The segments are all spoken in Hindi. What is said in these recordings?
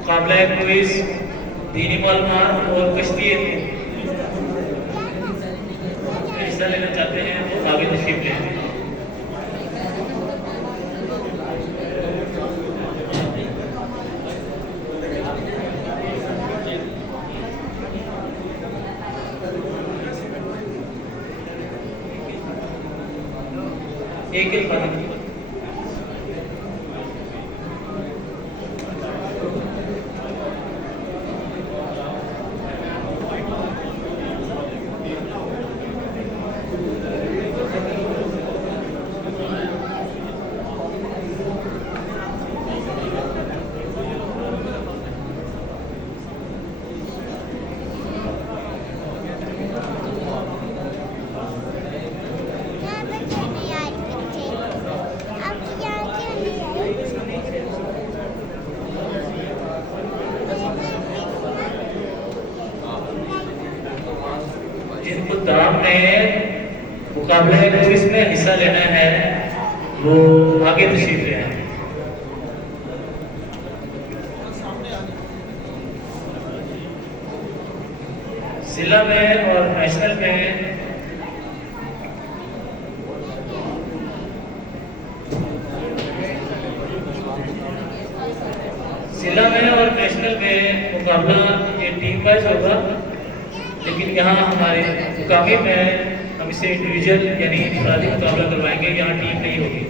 मुकाबला क्विज, दीनी मालूमात और कश्ती हिस्सा लेना चाहते हैं वो आगे तशरीफ लें। एक पानी जिनको दाम में मुकाबले क्विज में हिस्सा लेना है वो आगे तशरीफ ले आए। जिला में और नेशनल में जिला में और नेशनल में मुकाबला ये टीम वाइज होगा, लेकिन यहाँ हमारे मुकामी में हम इसे इंडिविजुअल यानी इंफरादी मुकाबला करवाएंगे। यहाँ टीम नहीं होगी,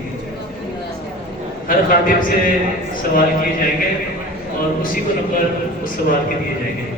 हर खातिब से सवाल किए जाएंगे और उसी को नंबर उस सवाल के दिए जाएंगे।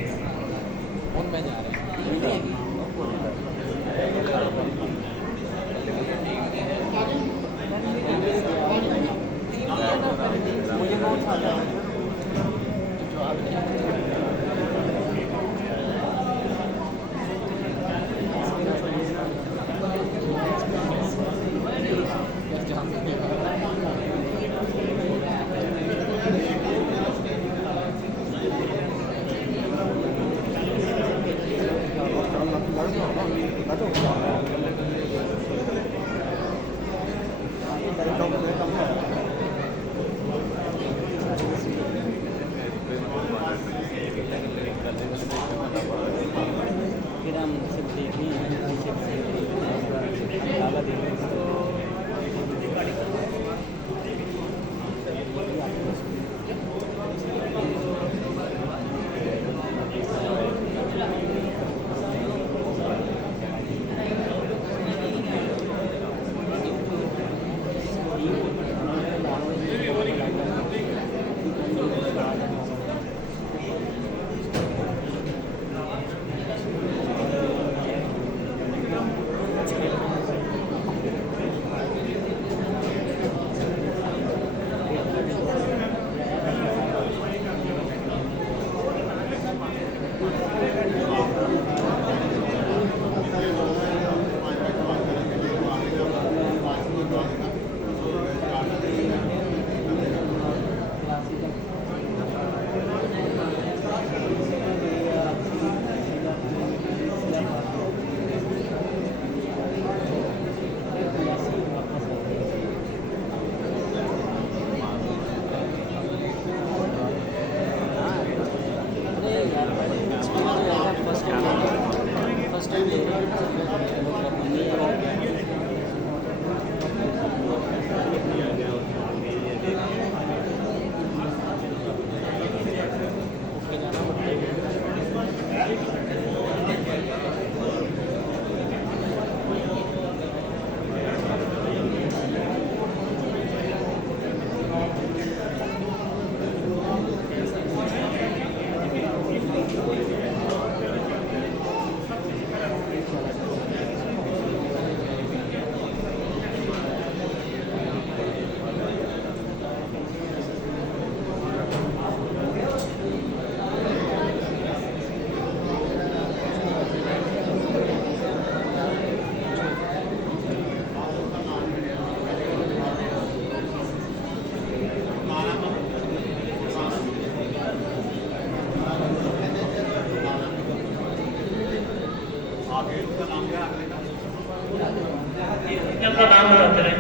अपना नाम बताते रहे।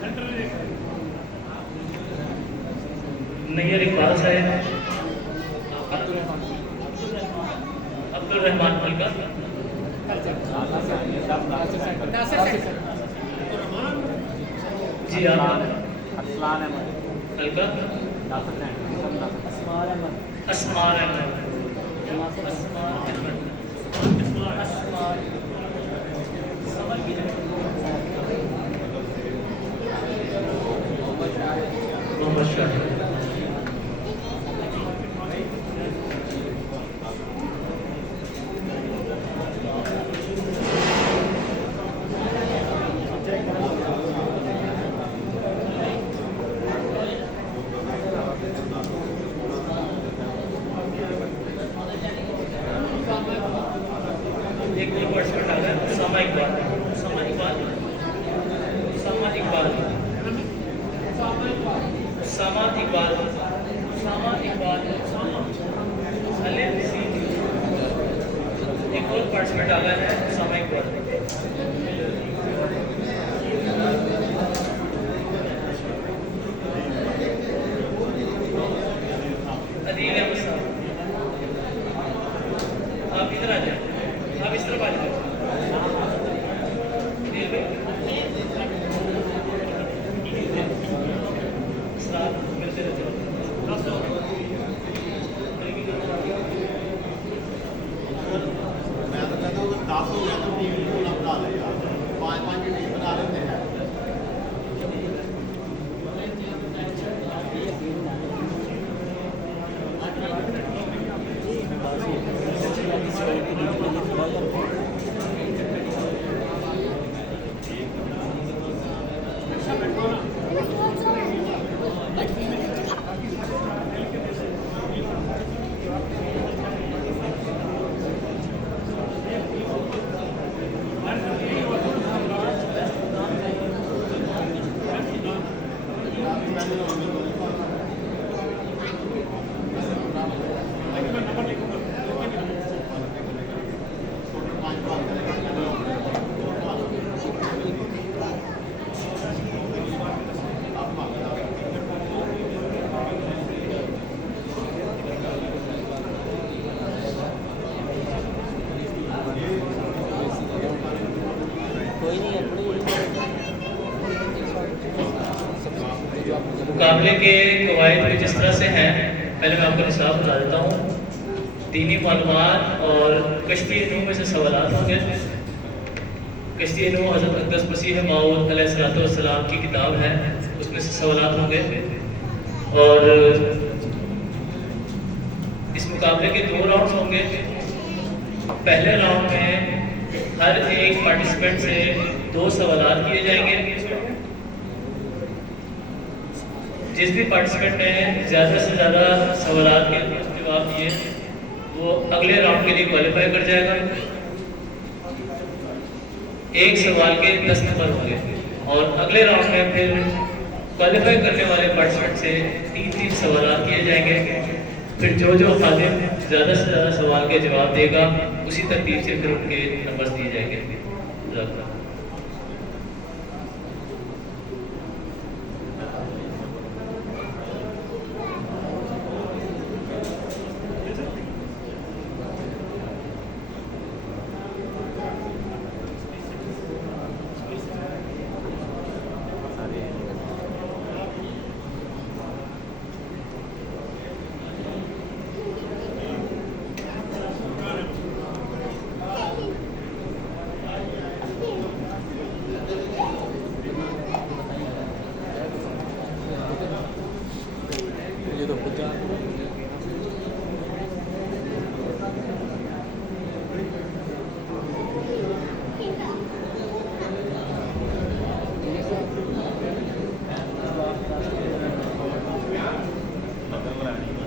सेंटर नैयर इकबाल साहब, अब्दुल रहमान हल्का, जी आप हल्का, असमार अहमद, मोहम्मद शाहिद, एक और पर्सन आ गया उसामा इकबाल, उसामा इकबाल, उसामा इकबाल, उसामा इकबाल, उसामा इकबाल, अली सी, एक और पार्टिसिपेंट आ गया है उसामा इकबाल, अदील अहमद साहब, आप इधर आ जाए, आप इस तरफ आ जाए, अदील भाई, साथ मिलते रहते हो। मैं तो कहता हूँ 10 हो गया तो टीम को ना बना ले यार, 5-5 की टीम बना लेते हैं। मुकाबले के कवायद कुछ इस तरह से हैं, पहले मैं आपको निसाब बता देता हूँ। दीनी मालूमात और कश्ती नूह में से सवालात होंगे। कश्ती नूह हज़रत अक़दस मसीह मऊद अलैहिस्सलाम की किताब है, उसमें से सवालात होंगे। और इस मुकाबले के 2 राउंड्स होंगे। पहले राउंड में हर एक पार्टिसिपेंट से 2 सवालात किए जाएंगे। जिस भी पार्टिसिपेंट ने ज़्यादा से ज़्यादा सवालात के जवाब दिए वो अगले राउंड के लिए क्वालिफाई कर जाएगा। एक सवाल के 10 नंबर होंगे और अगले राउंड में फिर क्वालिफाई करने वाले पार्टिसिपेंट से 3-3 सवालात किए जाएंगे। फिर जो खादिम ज़्यादा से ज़्यादा सवाल के जवाब देगा उसी तरतीब से फिर उनके नंबर दिए जाएंगे।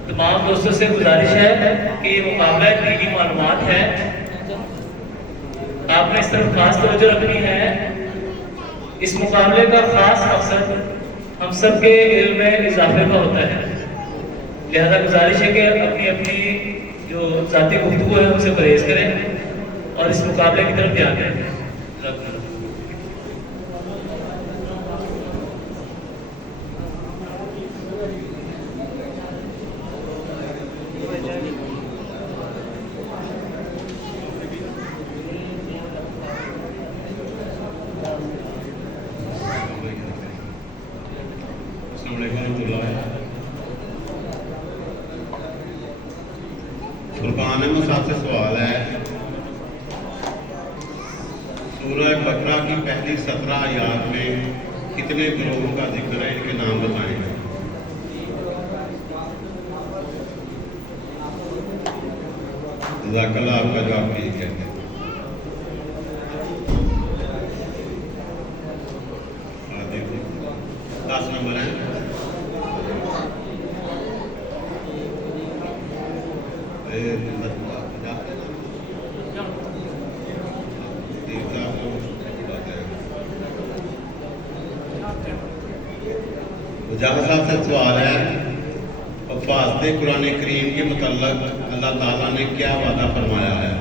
तमाम दोस्तों से गुजारिश है कि ये मुकाबला दीनी मालूमात है, आपने इस तरफ खास तवज्जो रखनी है। इस मुकाबले का खास मकसद हम सब के इल्म में इजाफे का होता है, लिहाजा गुजारिश है कि अपनी अपनी जो ज़ाती गुफ्तगू है उनसे परहेज करें और इस मुकाबले की तरफ ध्यान दें। करवाया। फुरकान अहमद साहब से सवाल है, सूरह बकरा की पहली 17 आयात में कितने ग्रोहों का जिक्र है, इनके नाम बताएं। जज़ाकल्लाह, आपका जवाब ठीक है। देखिए 10 नंबर है। मुजाहिद साहब से सवाल है, हिफाज़त कुरान करीम के मुतल्लक़ अल्लाह ताला ने क्या वादा फरमाया है।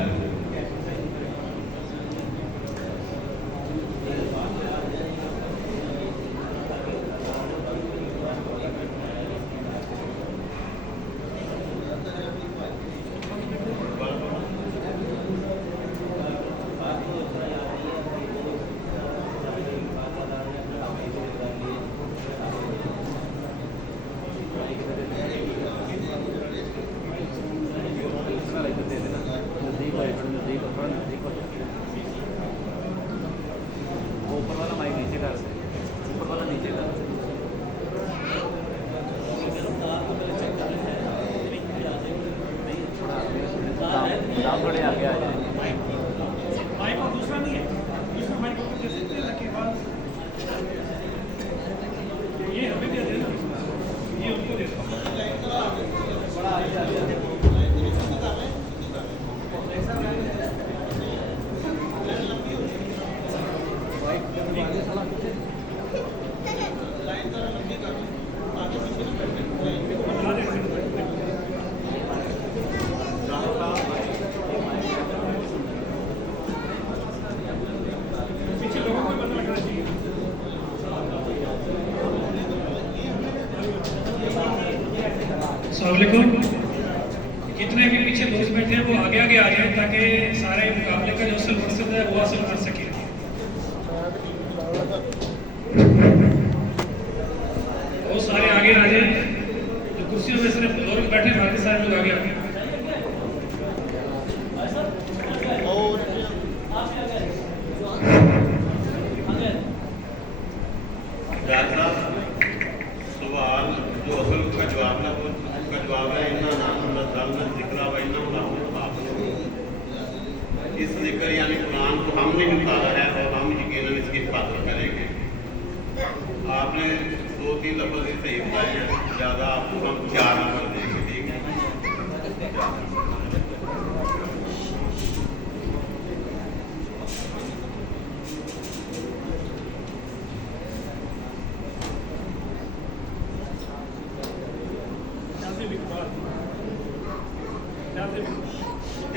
ऊपर वाला माइक नीचे कर दे, ऊपर वाला नीचे कर दे। दाम थोड़े आगे आ जाए। माइक और दूसरा नहीं है, दूसरा माइक को दे सकते हैं ताकि बात ये हमें दे देना, ये उनको दे दो। पीछे लोगों को पता लगना चाहिए। अस्सलाम वालेकुम। जितने भी पीछे दोस्त बैठे हैं वो आगे आगे आ जाएं ताकि सारे मुकाबले का जो असल मकसद है वो हासिल कर सके। वो सारे आगे आ जाएं, जो कुर्सियों में सिर्फ लोग बैठे बाकी सारे लोग आगे आ जाएं। सवाल जो असल का जवाब है वो उसका जवाब है इन्ना नाम में जिक्रा व इन्ना इस जिक्र यानी कुरान को हमने उतारा है और हम यकीनन इसकी हिफाजत करेंगे। आपने 2-3 लफ्ज़ ही सही बताए हैं, ज़्यादा आपको हम 4 नंबर देंगे। ठीक है,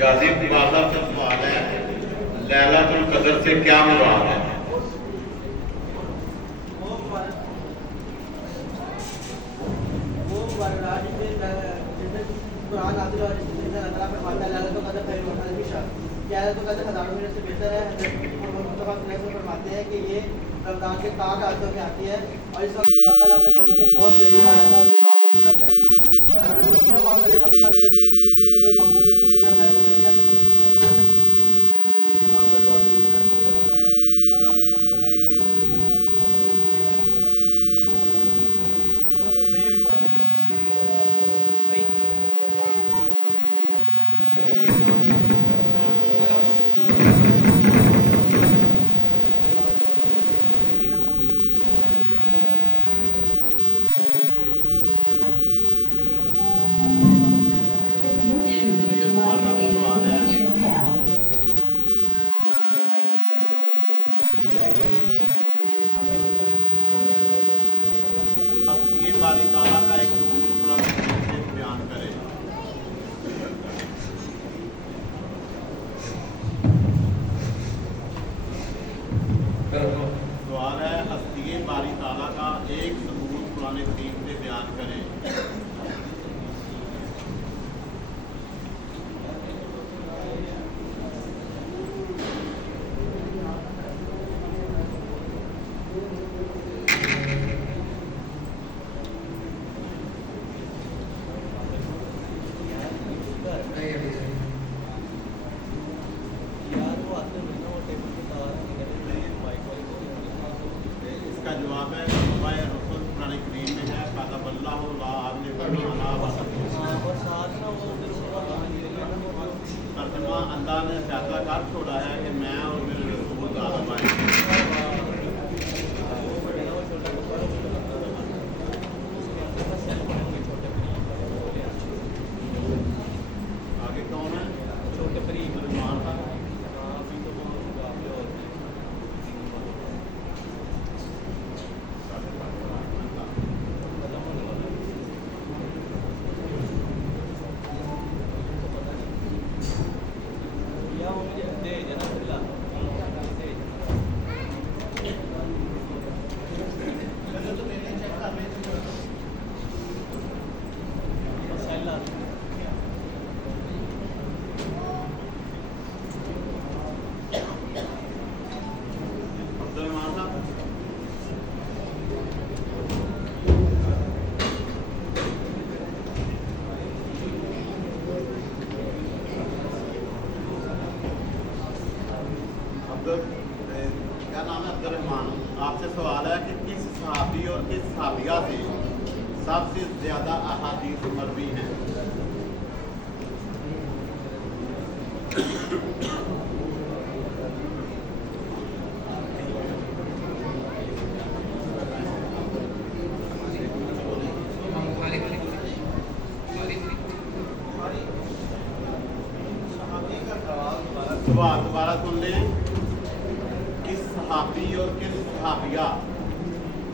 गाजी इकबाल साहब से सवाल है, लैलतुल कदर से क्या मुराद है। फरमाते हैं कि ये रमजान के ताक आयतों में आती है और इस वक्त खुदा ताला अपने बंदों के बहुत करीब आ जाता है और उनकी दुआओं को सुनता है। दूसरी और पाँव वाले खालिस्तान के नज़दीक जितनी भी कोई मकबूल है उसकी पूरी हम कह सकते हैं। आपका जवाब ठीक है। ये बारी ताला का एक सबूत कुरान से बयान करें। सवाल है, हस्ती बारी ताला का एक सबूत कुरान करीम से बयान करें। कुरान करीम में है क़दबल्लाहु ला अग़लिबन्ना व तर्जुमा अल्लाह ने फैसला कर छोड़ा है कि मैं और मेरे रसूल गालिब आएंगे। आगे कौन है? छोटे परी सलमान खान। अभी तो वो मुकाबले होते हैं खत्म होने वाला है। या वो मुझे दे देना फिलहाल दे मसाला सलमान खान। क्या नाम है? अब्दुल रहमान। आपसे सवाल है कि किस सहाबी और किस सहाबिया से सबसे ज़्यादा अहादीस मरवी हैं? दोबारा सुन लें। किस सहाबी और किस सहाबिया,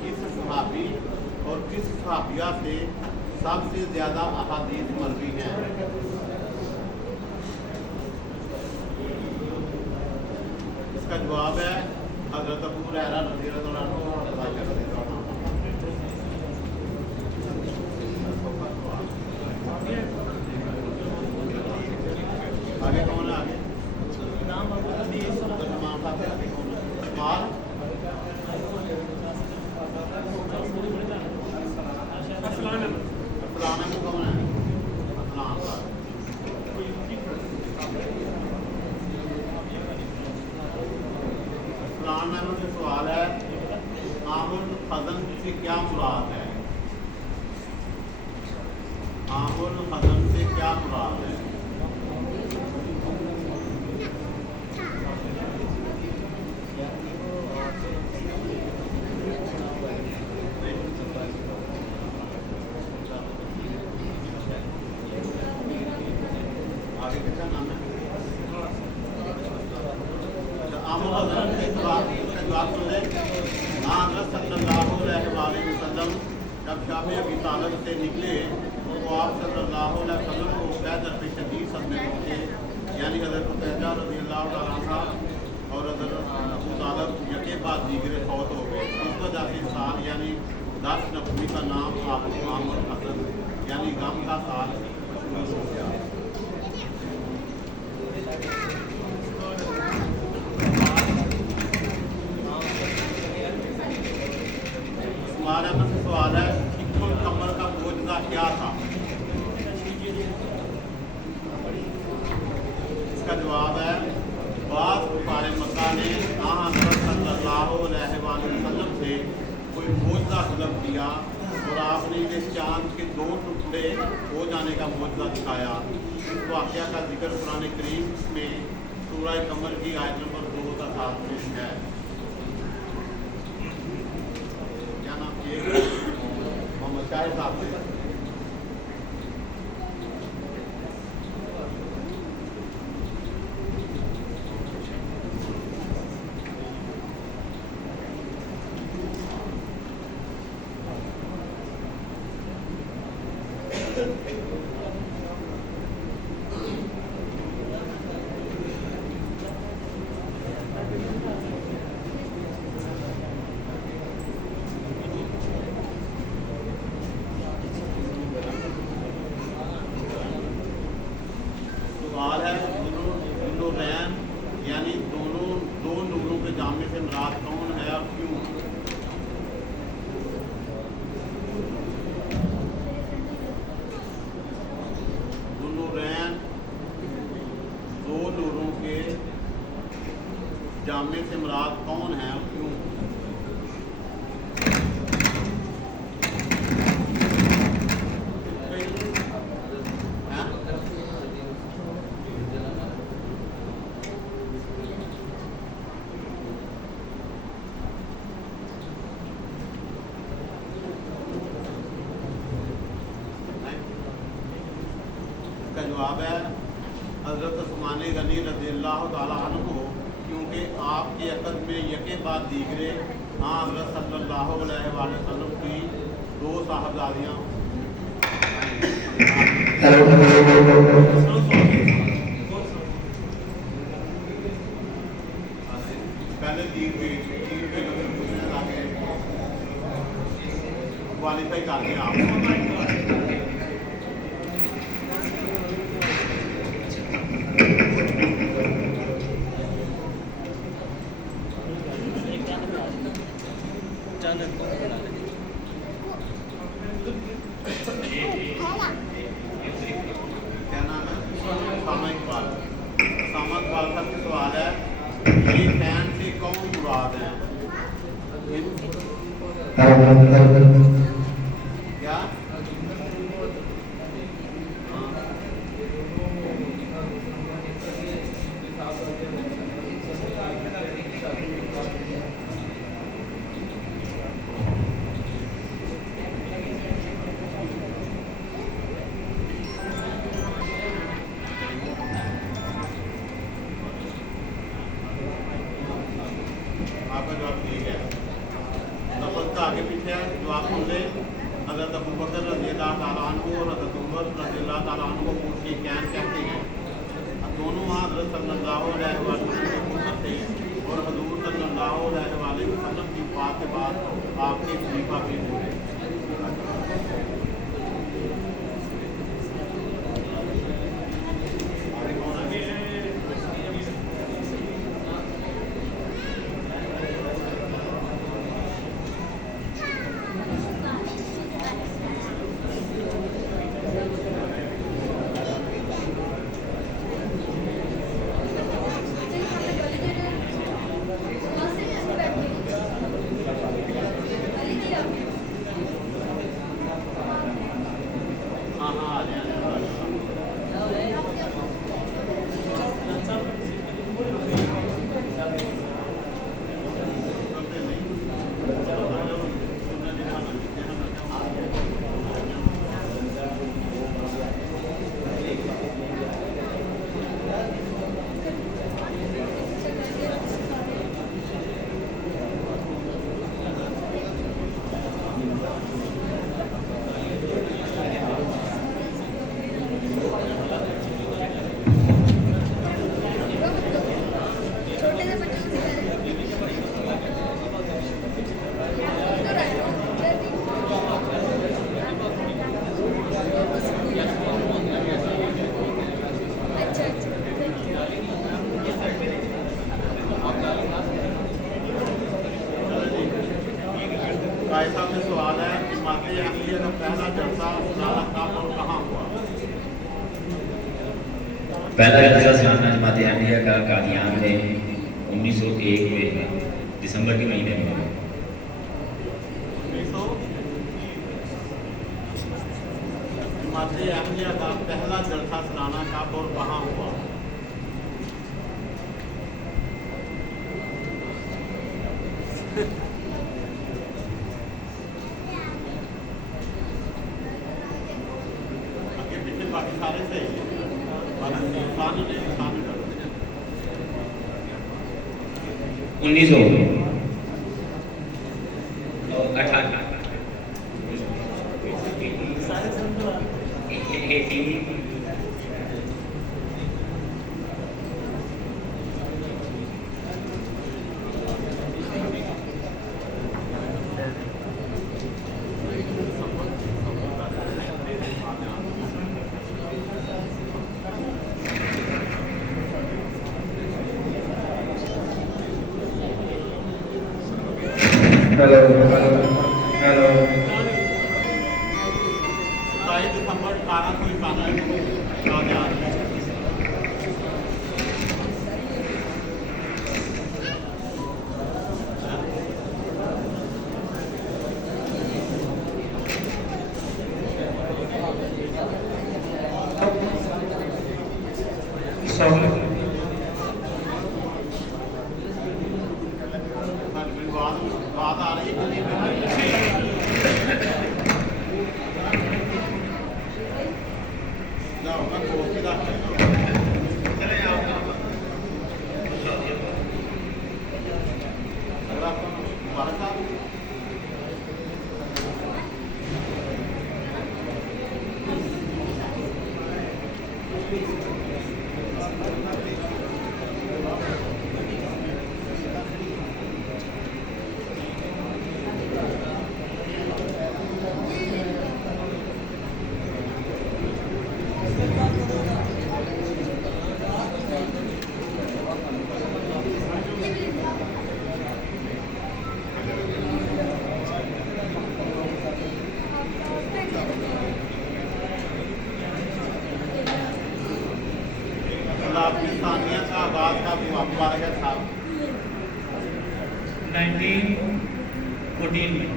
किस सहाबी और किस सहाबिया से सबसे ज़्यादा अहादीस मरवी हैं? इसका जवाब है हज़रत अबू हुरैरा रज़ियल्लाहु अन्हु। आगे कौन है? आगे नाम सलमान खान से आगे कौन है? माल अफलान फलाना में कौन है? फलान का। फलान में मुझे सवाल है आमुल हज़न से क्या मुराद है? आमुल हज़न से क्या मुराद है? आगे किसका नाम है? अच्छा, आमुल हज़न के जवाब सुन लें। हज़रत सल्लल्लाहु अलैहि वसल्लम जब शाम अबी तालिब से निकले तो आप सल्लल्लाहु अलैहि वसल्लम को पैदल पे शदीद सदमे में थे, यानी हज़रत फैजा रज़ियल्लाहु तआला अन्हा और हज़रत अबू तालिब यके बाद दीगरे फौत हो गए। इस वजह से साल यानी 10 नबवी का नाम आप आमुल हज़न यानी गम का साल मशहूर हो गया। हमारे मन से सवाल है हिक्कुल कमर का मोजज़ा क्या था? इसका जवाब है बाज़ कुफ़ारे मक्का ने हज़रत सल्लल्लाहु अलैहि वसल्लम से कोई मोजज़ा तलब किया और आपने इस चाँद के 2 टुकड़े हो जाने का मोजज़ा दिखाया। इस वाक़या का जिक्र कुरान करीम में सूरह कमर की आयत नंबर 2 का 7 में है। क्या नाम किए? मोहम्मद शाहिद साहब से। सवाल है नूरैन यानी दो नूरों के जामने से मुराद कौन है और क्यों? जवाब है हज़रत उस्मान गनी रज़ियल्लाहु ताला अन्हु, क्योंकि आपके अकद में यके बाद दीगरे हाँ हज़रत सल्लल्लाहु अलैहि वसल्लम की 2 साहबजादियाँ पहले 3 पे क्वालिफाई करते हैं आप। क्या नाम है? उसामा इकबाल। उसामा इकबाल साहब से सवाल है, ये फैन से कौन मुराद है? क्या? आपका जवाब ठीक है। लफ्ज़ का आगे पीछे जवाब सुन ले। हज़रत अबू बकर रज़ियल्लाहु ताला अन्हु और हज़रत उमर रज़ियल्लाहु ताला अन्हु को पूछ के कैन कहते हैं। दोनों हज़रत सल्लल्लाहु अलैहि वसल्लम के पुत्र थे और हज़ूर सल्लल्लाहु अलैहि वसल्लम की वफ़ात के बाद आपके खलीफा भी हुए। भाई साहब से सवाल है कि माते अहलिया का पहला जलसा सालाना कब और कहाँ हुआ? पहला जलसा सालाना जमात अहमदिया का कादियान में 1901 में दिसंबर के महीने में। 1900 जमात अहमदिया का पहला जलसा सालाना कब और कहाँ हुआ? आगे पीछे बाकी सारे सही हैं। इंसान ने इंसान कर दिया। 1918 हेलो 27 दिसंबर 1891 का याद है। बात आ रही है। गुलाबी सानिया का आगाज का मुबारक है साहब 1914 में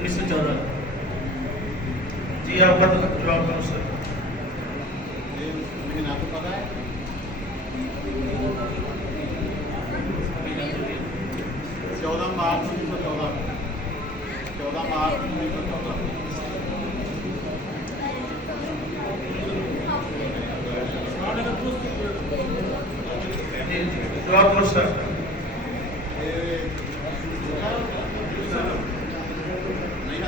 1914। जी आपका जवाब करो सर। ये महीना तो पता है 14 मार्च 1914 14 मार्च 1914 जी जवाब करो सर। नहीं ना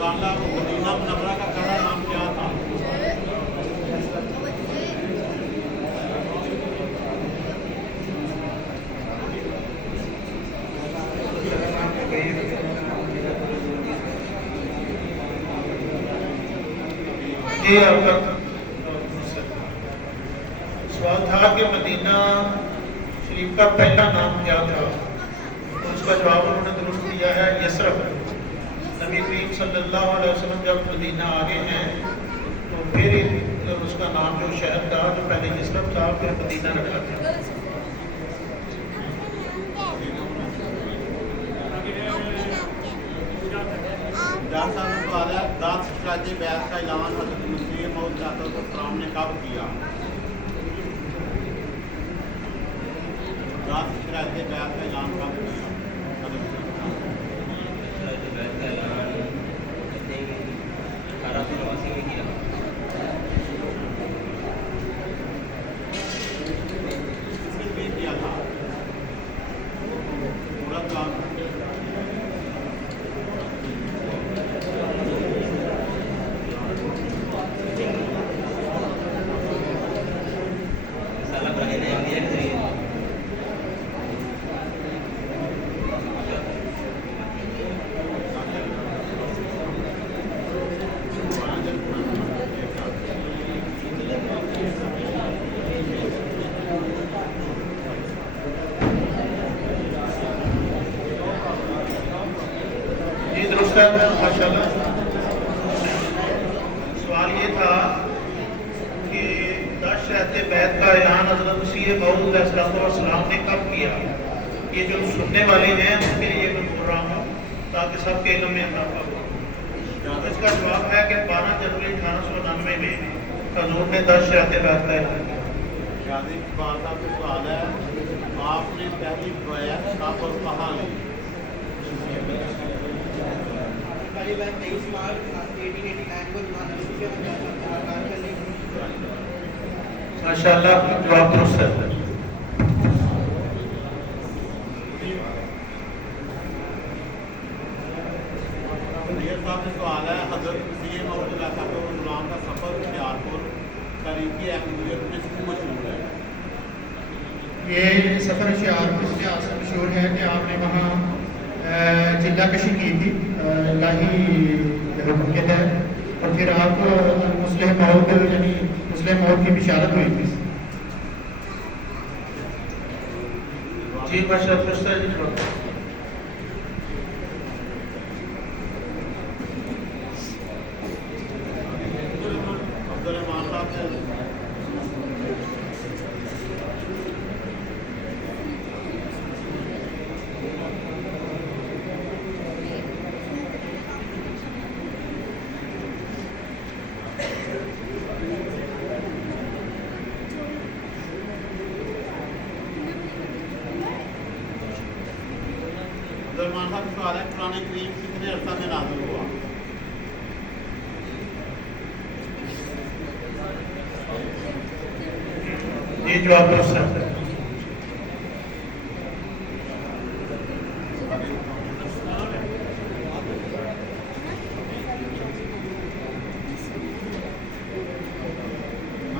मदीना मुनव्वरा का पहला नाम क्या था? ये आपका सवाल था कि मदीना शरीफ का पहला नाम क्या था, तो उसका जवाब उन्होंने दुरुस्त दिया है यसरफ। नबी करीम सल्लल्लाहु अलैहि वसल्लम जब मदीना आ गए हैं तो फिर उसका नाम जो शहर था जो पहले यसरफ था फिर मदीना रखा था। जान साहब ने सवाल है, दास शराजी बैत का ऐलान हज़रत मसीह मौद अलैहिस्सलाम ने कब किया? दास शराजी बैत का ऐलान कब किया? किसने किया था? पूरा काम salah bagian yang dia dari ये था कि 10 रहते बैत का ऐलान हज़रत मसीह मऊद अलैहिस्सलाम ने कब किया। ये जो सुनने वाले हैं उनके लिए मैं बोल रहा हूँ ताकि सबके इल्म में इजाफा हो। तो इसका जवाब है कि 12 जनवरी 1899 में हजूर ने 10 रहते बैत का ऐलान किया। शादी की बात का सवाल है, आपने पहली बैत कब और कहाँ ली? करीबन 23 मार्च 1889 को माशाअल्लाह जवाब दुरुस्त है। मेरे साथ सवाल है, हज़रत मसीह मऊद अलैहिस्सलाम का सफ़र हुशियारपुर तरीक़ी अहमदियत में क्यों मशहूर है? ये सफ़र हुशियारपुर से आज मशहूर है कि आपने वहाँ चिल्ला कशी की थी इलाही हुक्म के तहत, और फिर आप मुस्लिम मौत यानी मुस्लिम मौत की बिशारत हुई थी। जी माशाअल्लाह दुरुस्त है जी। अब्दुर्रहमान साहब ने अब्दुर्रहमान साहब सवाल है, कुरान करीम कितने अरसा में नाज़िल हुआ? ये जवाब दुरुस्त है।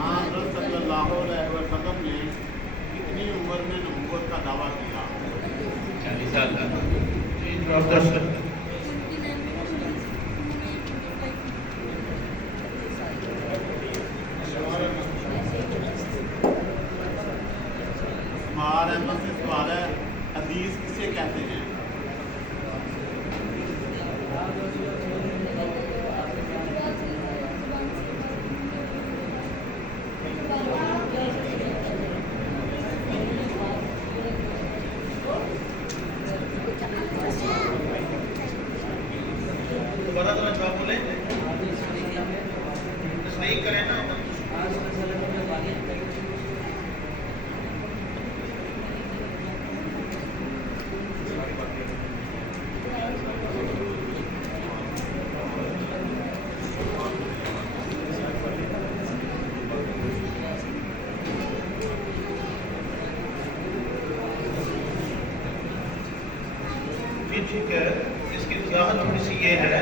हज़रत सल्लल्लाहु अलैहि वसल्लम ने कितनी उम्र में नबूवत का दावा किया? 40 साल का। जी जवाब दुरुस्त है। हमारे अहमद से सवाल है, हदीस किसे कहते हैं? दोबारा जरा जवाब बोले, तस्दीक करें ना। जी ठीक है, इसकी वजाहत थोड़ी सी ये है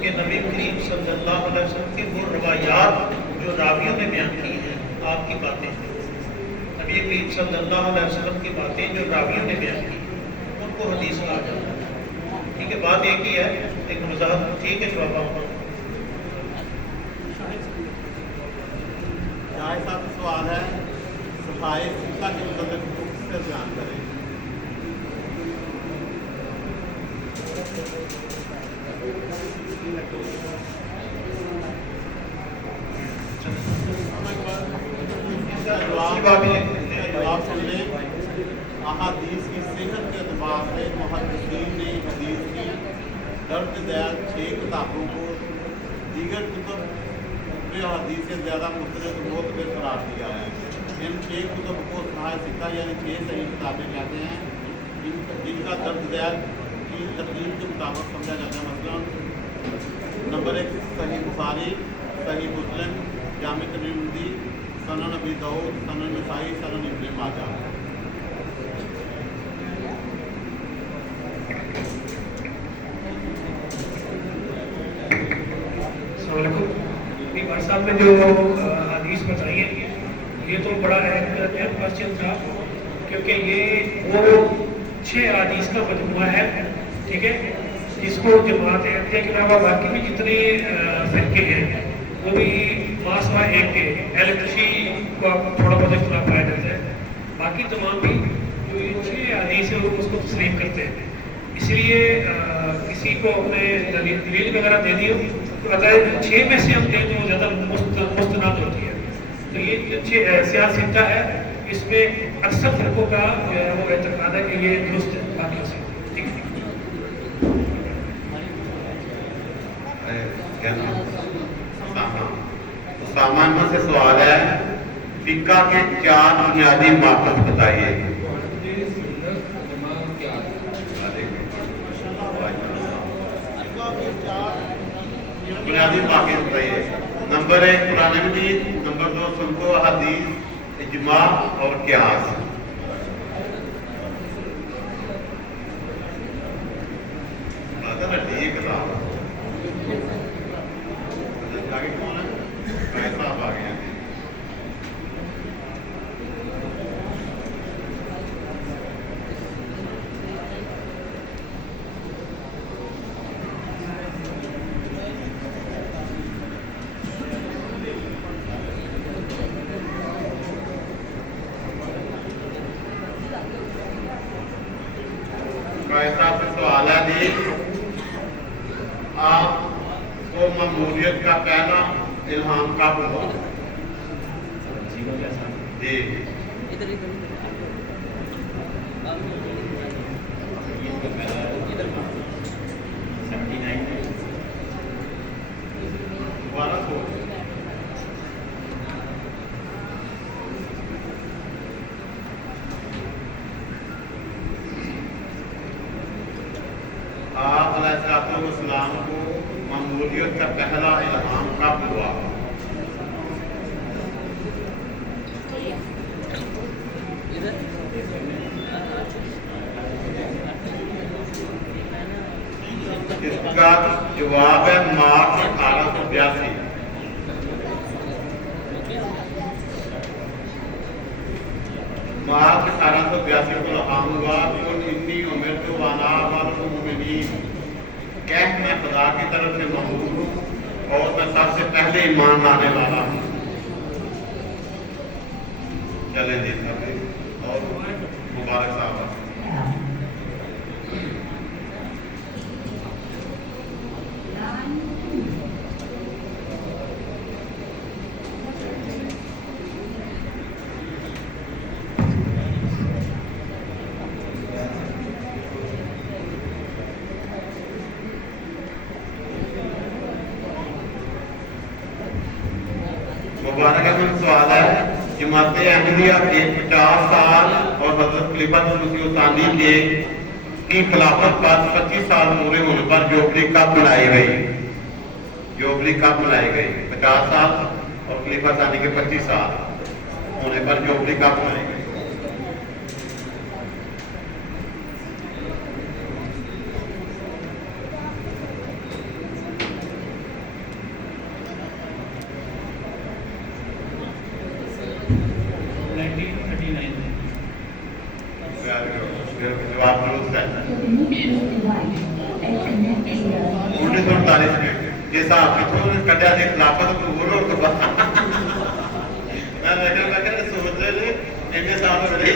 कि नबी करीम सल्लल्लाहु अलैहि वसल्लम की वो रवायात जो रावियों ने बयान की हैं, आपकी बातें, नबी करीम सल्लल्लाहु अलैहि वसल्लम की बातें जो रावियों ने बयान की उनको हदीस कहा जाता है। ठीक है, बात एक ही है, लेकिन वजाहत ठीक है। जवाब आपका जाहिर साहब से सवाल है, सफाई सिक्का के मतलब से बयान करें। इसका जवाब सुन लें। अहादीस की सेहत के अतबार से मुहद्दिसीन ने हदीस की दर्ज दैल 6 किताबों को दीगर कुतुब हदीस से ज़्यादा मोतबर करार दिया है। इन 6 कुतुब को सहाय सिक्का यानी 6 सही किताबें कहते हैं, जिनका दर्ज दैल की तरतीब के मुताबिक समझा जाता है। मसलन नंबर 1 सही बुखारी, सही मुस्लिम, जामे तिरमिज़ी, सनन अबी दाऊद, सनन नसाई, सनन इब्न माजा। भाई साहब ने जो हदीस बताई है, ये तो बड़ा अहम क्वेश्चन था, क्योंकि ये वो 6 हदीस का मजमूआ है, ठीक है, जिसको जमात अहमदिया के अलावा बाकी भी जितने फिरके हैं वो भी मासवा एक के अहले तशरीह को थोड़ा बहुत इख्तिलाफ पाया जाता है, बाकी तमाम भी जो ये 6 हदीस है उसको तस्लीम करते हैं। इसलिए किसी को अपने दलील वगैरह दे दी हो तो अगर 6 में से हम दें तो ज़्यादा मुस्तनाद होती है। तो ये जो सियासत सिमटा है, इसमें अक्सर फ़र्कों का जो है वो एतक़ाद है कि ये दुरुस्त है बाकी से। उसामा से सवाल है, फिक्का के 4 बुनियादी माक़ात बताइए। बुनियादी माक़ात बताइए। नंबर 1 कुरान मजीद, नंबर 2 सुन्नत हदीस, इजमा और क़ियास। आगे कौन है? कैसा आ गया? कैसा से सवाल है जी, आपको ममूरियत का पहला इल्हाम कब हुआ? जी दोबारा सोच। आप अलैहिस्सलाम को ममूरियत का पहला इल्हाम कब हुआ? इसका जवाब है मार्च 1882। मार्च 1882 को इल्हाम हुआ। इन्नी उम्र तो वाना कैफ में खुदा की तरफ से ममूर हूँ और मैं सबसे पहले ईमान लाने वाला हूँ। चलें जी सभी और मुबारक साहब। मुबारक अहमद सवाल है, जमात अहमदिया के 50 साल और हज़रत खलीफतुल मसीह सानी के की खिलाफत पर 25 साल पूरे होने पर जोबली कब मनाई गई? जोबली कब मनाई गई? 50 साल और खलीफा सानी के 25 साल होने पर जोबली कब मनाई गई? जवाब दुरुस्त है। 1948 में जैसा आपने कटिया से खिलाफत को बोलो तो मैं सोच रहे इतने साल में बड़े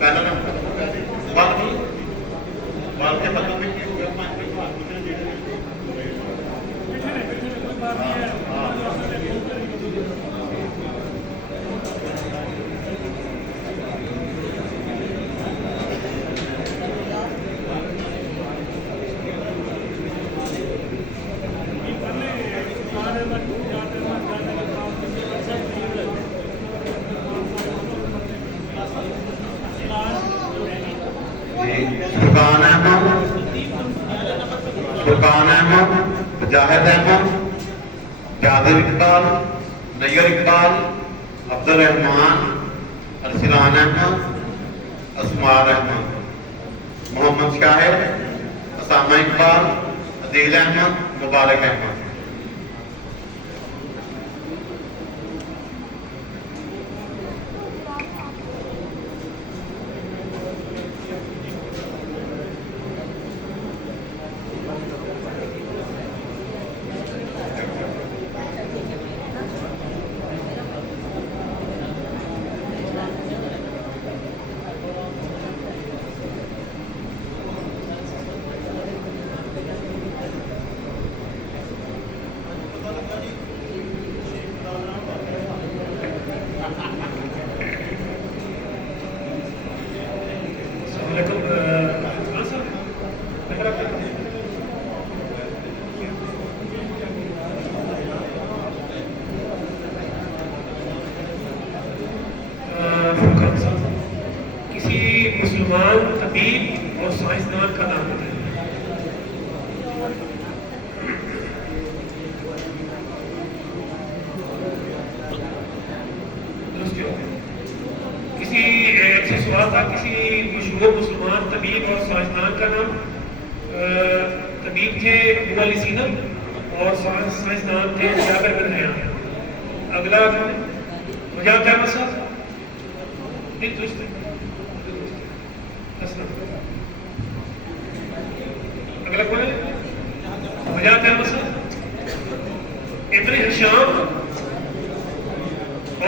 पहला नंबर बाल के मतलब में क्यों फुरकान अहमद, मुजाहिद अहमद, जादिर इकबाल, नैयर इकबाल, अब्दुल रहमान, अरसलान अहमद, असमार अहमद, मोहम्मद शाहिद, असामा इकबाल, अदील अहमद, मुबारक अहमद। किसी मुसलमान तबीब और साइंसदान का नाम बताएं। किसी से सवाल था, किसी मशहूर मुसलमान तबीब और साइंसदान का नाम। तबीब थे अबू अली सीना और साइंसदान थे जाबिर बिन हयान। अगला मुजाहिद अहमद साहब, नहीं दुरुस्त है, अगला कौन है? मुजाहिद अहमद साहब, इब्न हिशाम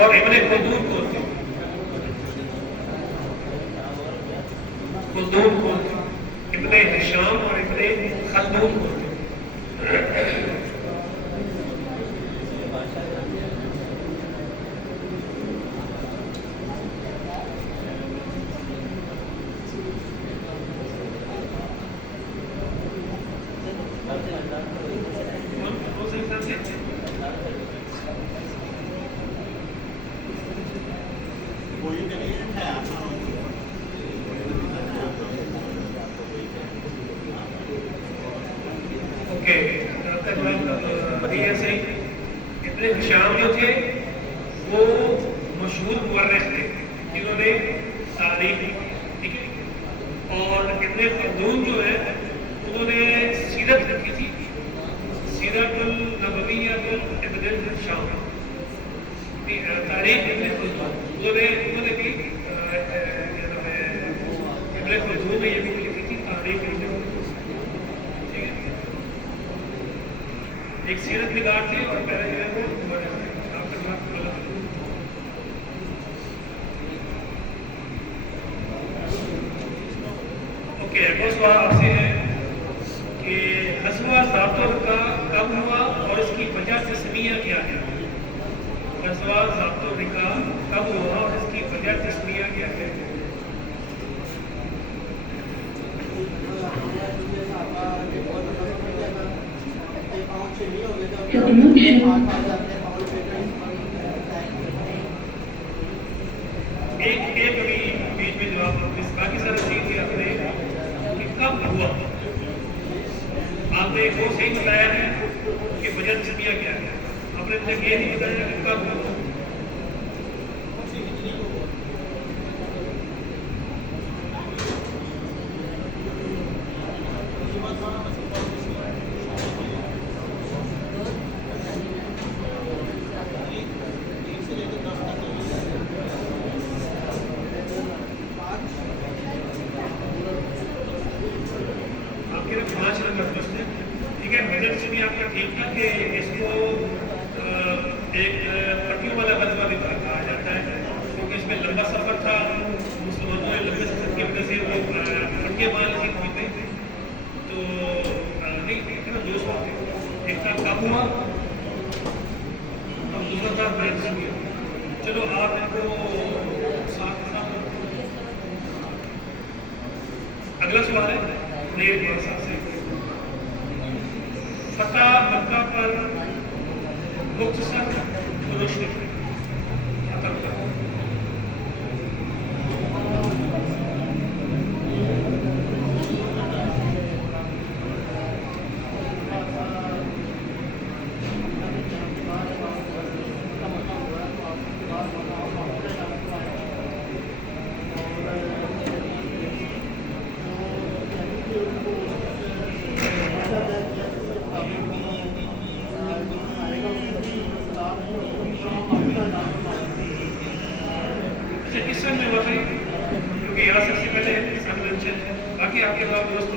और इब्न खुल्दून कौन थे? खुल्दून कौन थे? इब्न हिशाम और इब्न खल्दून कौन थे? ओके, इब्न हिशाम जो थे वो मशहूर मुवर्रिख थे जिन्होंने तारीख, ठीक है, और इब्न खल्दून जो है उन्होंने सीरत लिखी थी, सीरतुल नबविय्यतुल इब्न हिशाम, तारीख इब्न खल्दून उन्होंने की। इब्न खल्दून ने ये बुक लिखी थी, तारीख इब्न खल्दून, ठीक है। एक सीरत निगार थे और पहले जो है वो आपका दिमाग गलत है। ओके, एक और सवाल आपसे है कि ग़ज़वा ज़ातुर रिक़ा कब हुआ और इसकी वजह तस्मीया क्या है? ग़ज़वा ज़ातुर रिक़ा कब हुआ और इसकी वजह तस्मीया क्या है? एक अभी बीच में जवाब बाकी सारा चीज थी आपने कि कब हुआ, आपने वो सही बताया है कि वजह तस्मीया क्या है, आपने तक ये नहीं बताया कि कब हुआ। ठीक है, बजट से भी आपका ठीक था कि इसको एक पट्टियों वाला ग़ज़वा भी कहा जाता है, क्योंकि इसमें लंबा सफ़र था, मुसलमानों ने लंबे सफ़र की वजह से वो पट्टियाँ बना ली थी, तो नहीं है ना, दो सवाल थे, एक था कब हुआ और दूसरा था बजट से। चलो आप इनको साथ साथ। अगला सवाल है मेरे साथ से, फतह मक्का पर मुख्तसर रोशनी फतह पर। क्योंकि यहाँ सबसे पहले बाकी आपके जवाब दोस्त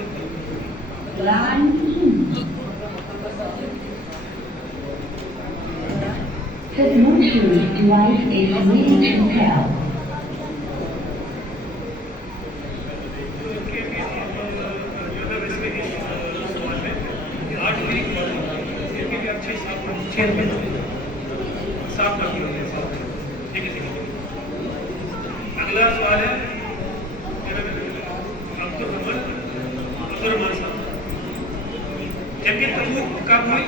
The Bluetooth device is ready to pair. अगला सवाल है अब्दुर्रहमान साहब, जंग तबूक कब हुई?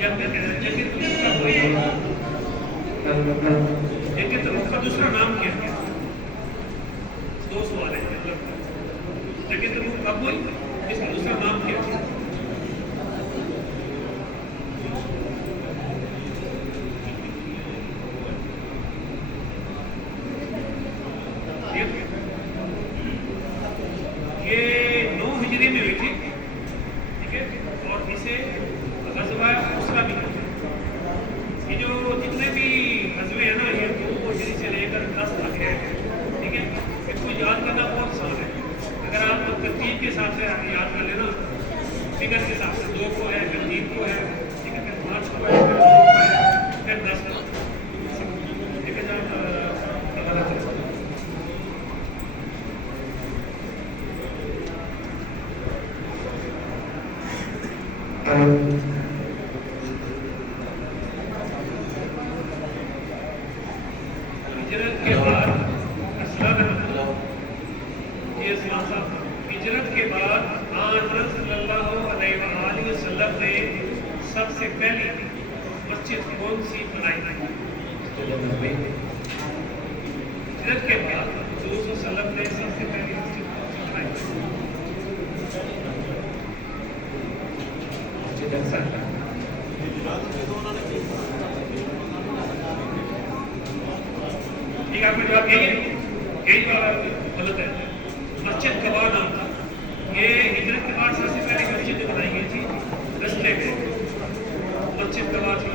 जंग तबूक कब हुई? जंग तबूक का दूसरा नाम क्या है? दो सवाल है लेकिन तो वो कब हुई, इसका दूसरा नाम क्या है? ये 9 हिजरी में हुई थी, ठीक है, और इसे गज़वा उसरा भी कहते हैं। ये जो जितने भी गज़वे हैं ना, ये 2 हिजरी से लेकर 10 तक है, ठीक है। इसको याद करना बहुत आसान है, अगर आप तरतीब के हिसाब से याद कर लेना, फिगर के हिसाब से 2 को है, फिर 3 को है, ठीक है, फिर 5 को है, फिर 2 को है, फिर 10 को, ठीक है। हिजरत के बाद हिजरत के बाद हज़रत सल्लल्लाहु अलैहि वसल्लम ने सबसे पहली मस्जिद कौन सी बनाई? हिजरत के बाद हुज़ूर सल्लल्लाहु अलैहि वसल्लम ने सबसे पहली मस्जिद कौन सी बनाई? ठीक है, आपका जवाब यही है, यही गलत है। मस्जिद कबा नाम था, ये हिजरत के बाद सबसे पहले मस्जिद बनाई गई थी रस्ते में, मस्जिद कबा थी।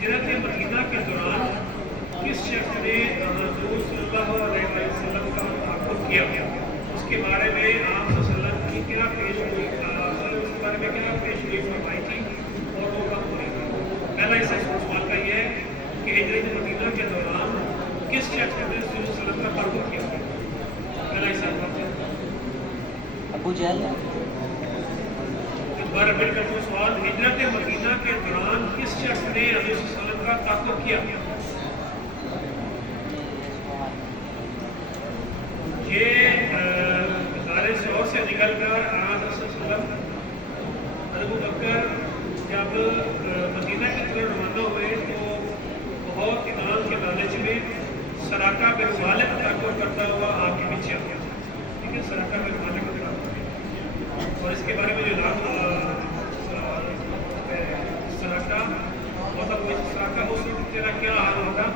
हिजरत मदीना के दौरान किस शख्स ने हुज़ूर सल्लल्लाहु अलैहि वसल्लम का ताक़ुब किया, उसके बारे में आप सल्लल्लाहु की क्या पेशगोई, उसके बारे में क्या पेशगोई फरमाई थी और वो कब हुई? पहला हिस्सा सवाल का ये है कि हिजरत मदीना के दौरान किस शख्स ने हुज़ूर सल्लल्लाहु अलैहि वसल्लम का ताक़ुब किया? पहला हिस्सा अबू जहल। दोबारा फिर करता हूँ सवाल, हिजरत मदीना के दौरान किस शख्स ने हुज़ूर सल्लल्लाहु अलैहि वसल्लम का ताक़ुब किया? ये ग़ारे सौर से निकलकर अबू बकर जब मदीना की तरफ रवाना हुए तो बहुत इमाम के लालच में सराका बिन मालिक ताक़ुब करता हुआ आपके पीछे आ गया, ठीक है। सराका बिन मालिक और इसके बारे में जो सराका मतलब वो सराका उस वक्त तेरा क्या हाल होगा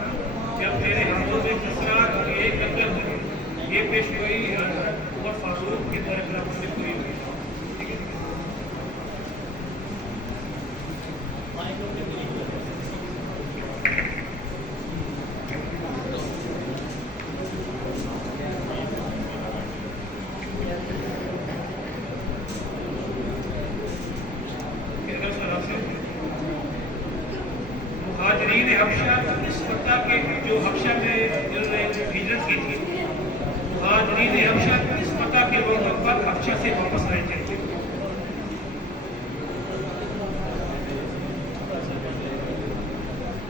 जब तेरे हाथों में किसरा एक गंदर हो, ये पेश गोई उमर फारूक के दरख़िलाफ़ में हुई, ठीक है। मुहाजिरीन हबशा इस मक्का के जो हबशा में जिन्होंने हिजरत की थी, मुहाजिरीन हबशा इस मक्का के लोग पर हबशा से वापस आए थे?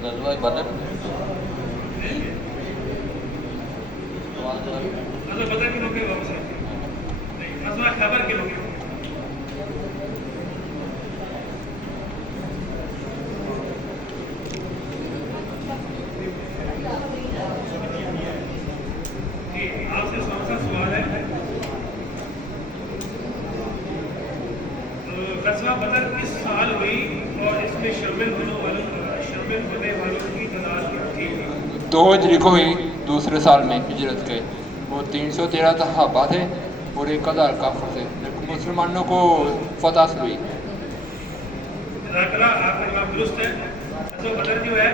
गज़वा बदर। गज़वा बदर के लोग वापस आए थे? नहीं, गज़वा खैबर के लोग। आपसे सा सवाल है, गज़वा बदर किस साल हुई और इसमें शामिल होने वालों की तादाद क्या थी? 2 हिजरी को हुई, दूसरे साल में हिजरत के। वो 313 सहाबा थे और 1000 काफिर थे, लेकिन मुसलमानों को फतह हुई। आपका जवाब दुरुस्त है। गज़वा बदर जो है